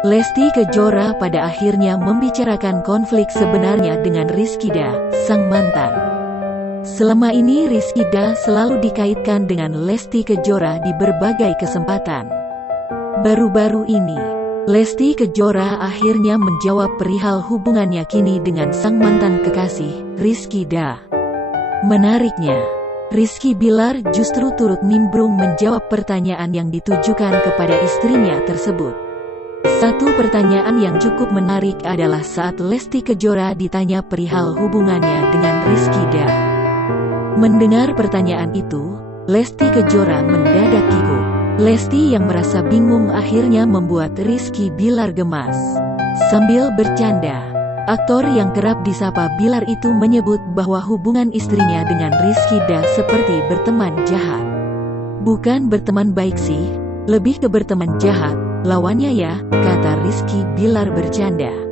Lesti Kejora pada akhirnya membicarakan konflik sebenarnya dengan Rizkyda, sang mantan. Selama ini Rizkyda selalu dikaitkan dengan Lesti Kejora di berbagai kesempatan. Baru-baru ini, Lesti Kejora akhirnya menjawab perihal hubungannya kini dengan sang mantan kekasih, Rizkyda. Menariknya, Rizky Billar justru turut nimbrung menjawab pertanyaan yang ditujukan kepada istrinya tersebut. Satu pertanyaan yang cukup menarik adalah saat Lesti Kejora ditanya perihal hubungannya dengan Rizkyda. Mendengar pertanyaan itu, Lesti Kejora mendadak kikuk. Lesti yang merasa bingung akhirnya membuat Rizky Billar gemas. Sambil bercanda, aktor yang kerap disapa Billar itu menyebut bahwa hubungan istrinya dengan Rizkyda seperti berteman jahat. Bukan berteman baik sih, lebih ke berteman jahat, lawannya ya, kata Rizky Billar bercanda.